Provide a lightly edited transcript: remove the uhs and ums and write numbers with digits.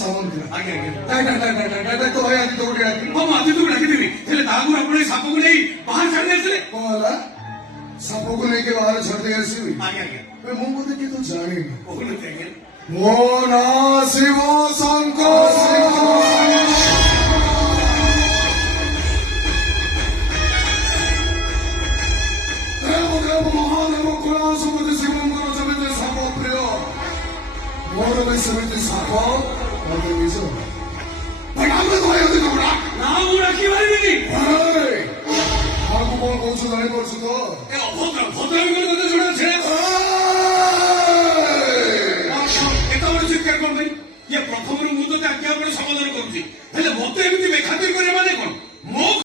ସାମଲ ଥିଲା ଆଜ୍ଞା ଆଜ୍ଞା ତ ଭାଇ ଆଜି ଦୌଡ଼ି ଆଜି ହଁ ମୁଁ ଆଜି ତୁ ଡାକିଦେବି ହେଲେ ତାହାକୁ ଆପଣ ଏଇ ସାପକୁ ନେଇ ବାହାର ଛାଡ଼ି ଦେଇଥିଲେ କଣ ହେଲା ସାପକୁ ନେଇକି ବାହାରେ ଛାଡ଼ି ଦେଇ ଆସିବି ଆଜ୍ଞା ଆଜ୍ଞା ମୁଁ ବୋଧେ କିନ୍ତୁ ଜାଣିନି କହୁନନ୍ତି ଆଜ୍ଞା ମୋ ନାଁ ଶିବ ଶଙ୍କର ମହାଦେବ କୁଳ ସମୁଦ୍ର ଶିବଙ୍କର ଯେମିତି ସାପ ପ୍ରିୟ ମୋର ବି ସେମିତି ସାପ ମତେ ବିଷ ନା ମୁଁ ଡାକି ପାରିବିନି ଆଗକୁ କଣ କହୁଛୁ ଜାଣିପାରୁଛୁ ତ ଏ ଅଭଦ୍ର ଭଦ୍ର